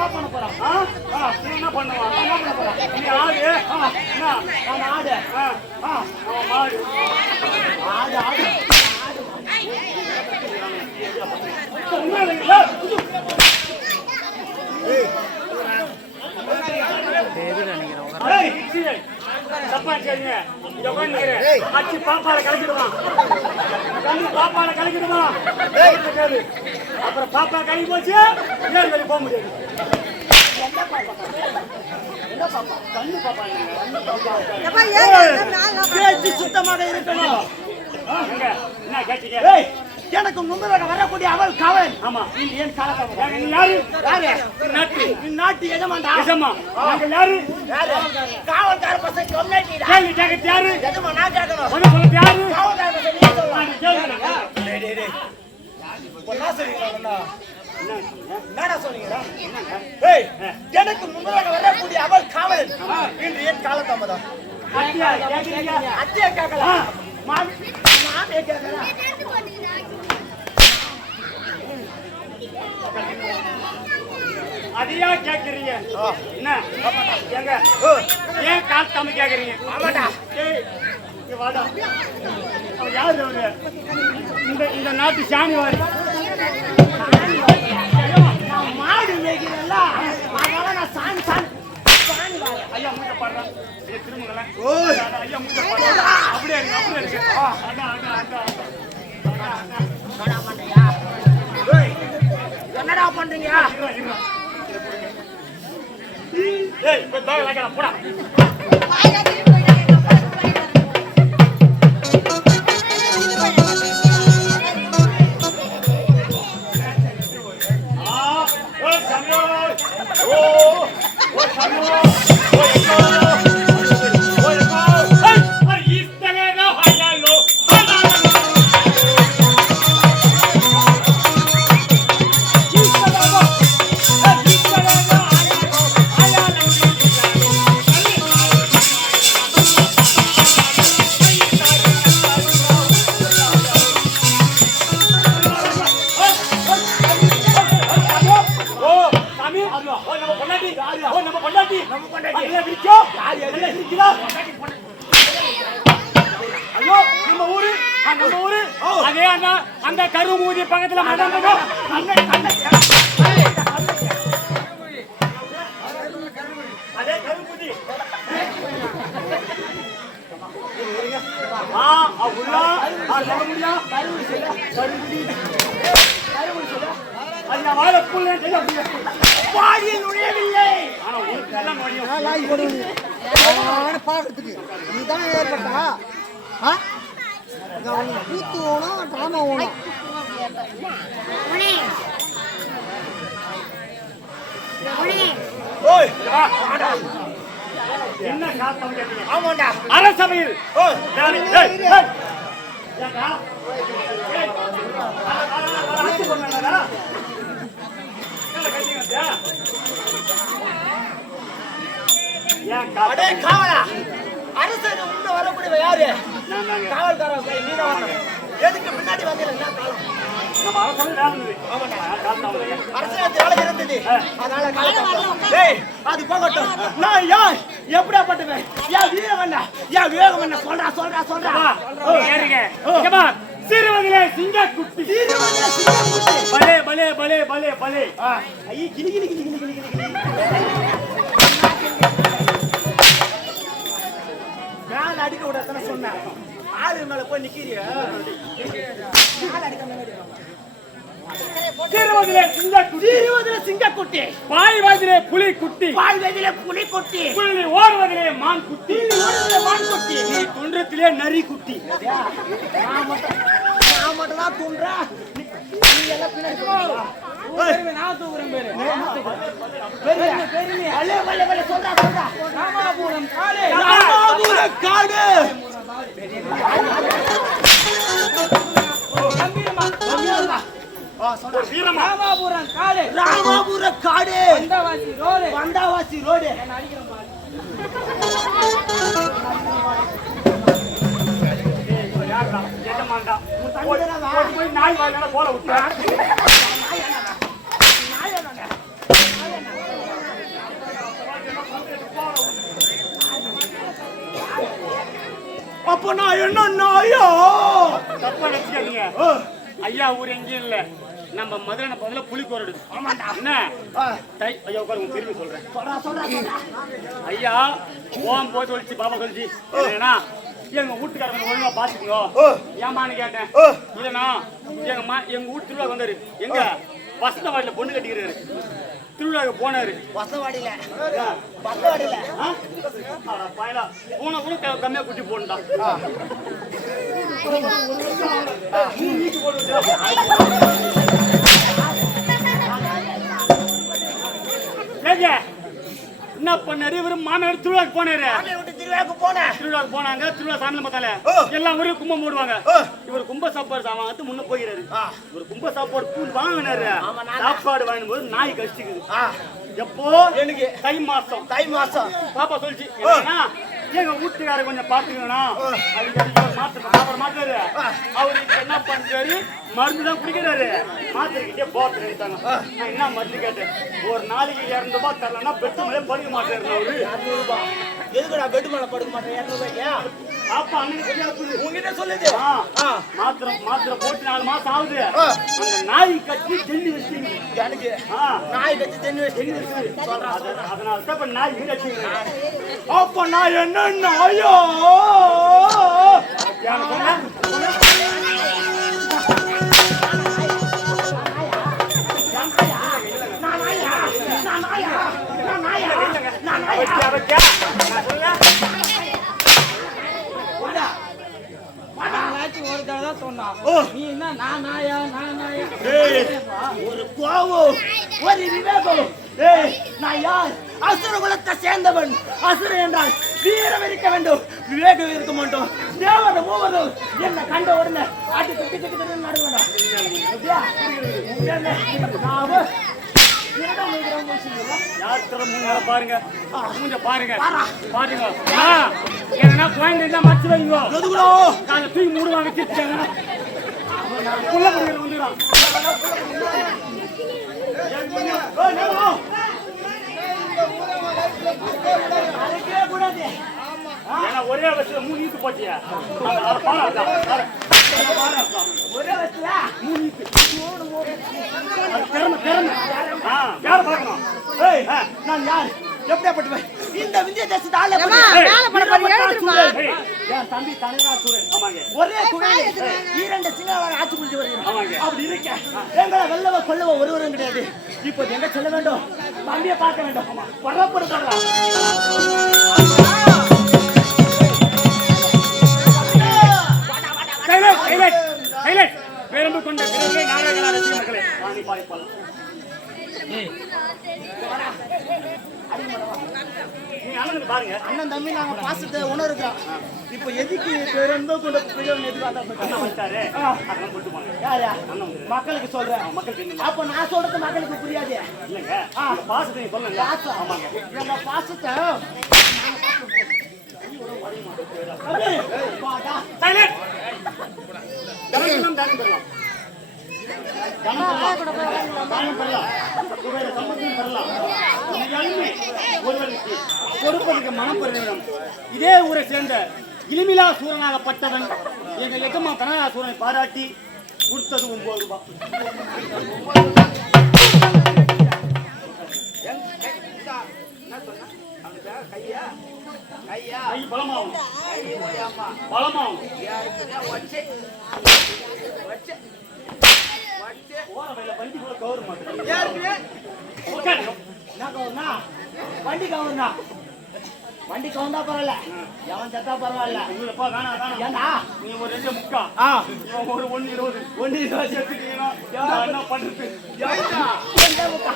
என்ன பண்ண போறான் நீ என்ன பண்ணுவான் என்ன பண்ண போறான் நீ ஆடு? என்ன? நான் ஆடு. அவன் மாடு. ஆடு ஆடு. சீ, தப்பா செய்யுங்க. அச்சி பாப்பால கலக்கிடுவான். கண்ணு பாப்பால கலக்கிடுவான். அப்புறம் பாப்பா கை போச்சு. ஏன் வெளிய போக முடியாது. என்ன பாப்பா? கண்ணு பாப்பா இல்லைங்க. கண்ணு பாப்பா. எப்பா, ஏன் இந்த மேல பேச்சு சுத்தமாக இருக்கணும். எங்க? என்ன கேட்டீங்க? எனக்கு முன்பதாக வரக்கூடிய அவள் காவல் ஆமா. நீ ஏன் ஏங்க, நீ யாரு? யாரு? நாட்டு. நீ நாட்டு எஜமான்டா. நிஜமா நாங்க யாரு? காவல்கார பசங்க சொன்னீடா கேள்வி கேட்கறது யாரு? எஜமா நான் கேட்கணும். முதல்ல சொல்றது யாரு? காவல்கார பசங்க நீ சொல்லலாம் கேளுங்க. டேய் டேய் டேய். பொண்ணா சொல்றீங்களா என்னடா சொல்றீங்க? ஏய் எனக்கு முன்பதாக வரக்கூடிய அவள் காவல் இன்று ஏன் காலத்தாமதம் அத்தியா, கேக்குறீங்க? அத்தியா கேட்கல மாமி மாமியை கேட்கல அதையா கேக்குறீங்க. என்ன? எங்க ஏன் கால் தம்பி கேக்குறீங்க? ஆமாடா வாடா. யாரு அவரு? இந்த இந்த நாட்டு சாமி வாரி மாடு மேய்க்கிறேன்ல. அதனால நான் சாணி சாணி சாணி வாரேன். ஐயா மூஞ்ச பாடுறேன் திரும்புங்களேன் ஐயா மூஞ்ச பாடுறேன் அப்படியே இருங்க அப்படியே இருங்க. அதான் அதான் அதான் என்னடா பண்றீங்க? ஏய், என்னடா பண்றீங்க இருங்க, இருங்க. ஏய் போய் தோகை வைக்கலாம் போடா. நம்ம ஊரு அதே அண்ணா அந்த கருமூதி பக்கத்துல மடம் அதே கருமூதி ஆ உள்ளா அது நான் வாழ புள்ள நுழையவில்லை ஆனா முடியும் நீதான் ஏற்பட்டா ஆ? நான் உனக்கு கூத்து வேணும் டிராமா கட்டிங்க வந்தியா? ஏன்? காவலா. அரசர் உள்ள வரக்கூடியவ யாரு. காவல்காரன் நீ தான் வரணும் எதுக்கு முன்னாடி வந்தீங்க? என்ன காலம்? அது போகட்டும். நான் யார்? எப்படியாப்பட்டவன் ஏன் வீரமண்ணா ஏன் வேகமண்ணா சொல்றா சொல்றா சொல்றா. வா, ஓ, ஏறுங்க. இங்க வா. சிறுவதிலே சிங்கக்குட்டி. பலே பலே பலே பலே பலே. ஐயே கிளி கிளி கிளி கிளி கிளி கிளி. மேல அடிக்க விடாதானே சொன்னேன் ஆளு மேல போய் நிக்கிறியா மேல அடிக்க சிறுவதிலே சிங்கக்குட்டி. இருபதுல சிங்கக்குட்டி பாய்வதிலே புலி குட்டி. வாழ்வதில புலி குட்டி. புள்ளி ஓடுவதிலே மான் குட்டி. ஓடுவதில மான் குட்டி. நீ துன்றத்திலே நரி குட்டி. நான் மட்டும் தான் தூண்டுறேன் நீ எல்லாம் பின்னாடி? நான் தூக்குறேன் பேரு. பெருமை. அல்லே, வல்லே, வல்லே, சொல்றா, சொல்றா. ராமாபுரம் காடு சொல்றா. வீரமா ராமாபுரம் காடு ராமாபுர காடு வந்தவாசி ரோடு. வந்தாவாசி ரோடு. போய் அப்ப நான் என்ன நாயா தப்பா நினைச்சுக்காதீங்க. ஐயா ஊர் எங்கேயும் இல்லை நம்ம மதுரை பதில புலி கோரடு ஆமாண்டா என்ன தை ஐயா உட்காரு உன் திரும்பி சொல்றேன் ஐயா ஓம் போய் சொல்லிச்சு பாபா சொல்லிச்சு எங்க வீட்டுக்காரங்க ஒழுங்கா பாத்துக்கோ. ஏமான்னு கேட்டேன். இல்லனா எங்க மா எங்க வீட்டு திருவிழா வந்தாரு. எங்க? வசந்தவாடியில பொண்ணு கட்டிக்கிறாரு. திருவிழாவுக்கு போனாரு. ஆ? அட பயலா, பூனை கூட கம்மியா குட்டி போடா என்ன பண்ணாரு? இவரு மாமியார் திருவிழாக்கு போனாரு. திருவிழாக்கு போனேன். திருவிழாக்கு போனாங்க. திருவிழா சாமியில பார்த்தால. எல்லா ஊரையும் கும்பம் போடுவாங்க. இவர் கும்ப சாப்பாடு சாமான் முன்ன ஆ. இவர் கும்ப சாப்பாடு கூழ் வாங்கினாரு? சாப்பாடு வாங்கும் போது நாய் கடிச்சுக்குது. ஆ, எப்போ? எனக்கு தை மாசம். தை மாசம். பாப்பா சொல்லிச்சு எங்க வீட்டுக்காரர் கொஞ்சம் பாத்துக்கணும் ஓ. அடிக்கடி மாத்திரை. அவரு என்ன பண்றாரு? மருந்து தான் குடிக்கிறாரு. மாத்திரைக்கிட்டே போட்டு எடுத்தாங்க. நான் என்ன மருந்து கேட்டேன்? ஒரு நாளைக்கு இரநூறு ரூபாய் தரலன்னா பெட்டு மேலே படுக்க மாட்டாரு அவரு. இரநூறு ரூபாய் எதுக்கு நான் பெட் மேல படுக்க மாட்டேன் இரநூறு ரூபாய்க்கு? அப்பா அண்ணனுக்கு. உங்ககிட்ட சொல்லுது. ஆ. ஆ, மாத்திரை மாத்திரை போட்டு நாலு மாசம் ஆகுது. அந்த நாய் கட்டி ஜெல்லி வச்சுங்க எனக்கு. நாய் கட்டி ஜெல்லி வச்சு வச்சு சொல்றேன் அதனால தான் நாய் வச்சுக்கிறேன் அப்ப நான் என்ன நாயோ யாரு ஒரு கோவம் ஒரு விவேகம் ஏய் நான் யார்? அசுர குலத்தை சேர்ந்தவன் அசுர என்றால் வீரம் இருக்க வேண்டும். விவேகம் இருக்க மாட்டோம் தேவத மூவதும் என்ன கண்ட உடனே அது திக்கு முன்னால பாருங்க. மூஞ்ச பாருங்க. பாருங்க ஆ, என்னன்னா குழந்தை இருந்தா மச்சு வைங்க? காலை தூக்கி மூடுவாங்க கிச்சாங்க புள்ள கூடாது. ஏன்னா ஒரே வருஷத்துல மூணு ஈத்து போட்டியா திறமை திறமை. யாரை பார்க்கணும்? ஏய், நான் யார்? எப்படியாப்பட்டவன் இந்த விந்திய தேசத்து ஆளை என் தம்பி தலைவராசூரன் ஆமாங்க. ஒரே குகையில் இரண்டு சிங்களாக ஆட்சி புரிஞ்சு ஆமாங்க. அப்படி இருக்க. எங்களை வெல்லவ கொல்லவ ஒருவரும் கிடையாது. இப்போ எங்க செல்ல வேண்டும்? தம்பியை பார்க்க வேண்டும். சைலண்ட் சைலண்ட் சைலண்ட் பேரம்பு கொண்ட பிறகு நாடக அரசியல் மக்களே வாணி பாடிப்பாள் நீங்க அண்ணனுக்கு பாருங்க அண்ணன் தம்பி நாங்க பாசத்தை உணர்கிறோம் இப்போ எதுக்கு பிறந்தோ கொண்ட பிறகு எதுக்கு அண்ணன் வந்துட்டாரு அண்ணன் கொண்டு போங்க யார் மக்களுக்கு சொல்றேன் மக்களுக்கு அப்ப நான் சொல்றது மக்களுக்கு புரியாது இல்லைங்க பாசத்தை சொல்லுங்க ஆமாங்க எங்க பாசத்தை. சைலண்ட் தனம் தானம் பெறலாம் கொடுப்பதற்கு மனம் பெற இதே ஊரை சேர்ந்த இளிமிலா சூரனாகப்பட்டவன் எங்க எக்கம்மா கனகா சூரனை பாராட்டி கொடுத்தது ஒன்பது ரூபாய் கை பலமாகும். வண்டி கூட கவர மாட்டேங்குது உட்காருங்க. என்ன கவுனா வண்டி கவுந்தா பரவாயில்ல எவன் செத்தா பரவாயில்ல இல்லப்பா, வேணாம், வேணாம். ஏண்டா நீ ஒரு ரெண்டு முக்கா ஆ ஒரு ஒண்ணு இருபது செத்துட்டீங்கன்னா என்ன பண்றது? எந்த முக்கா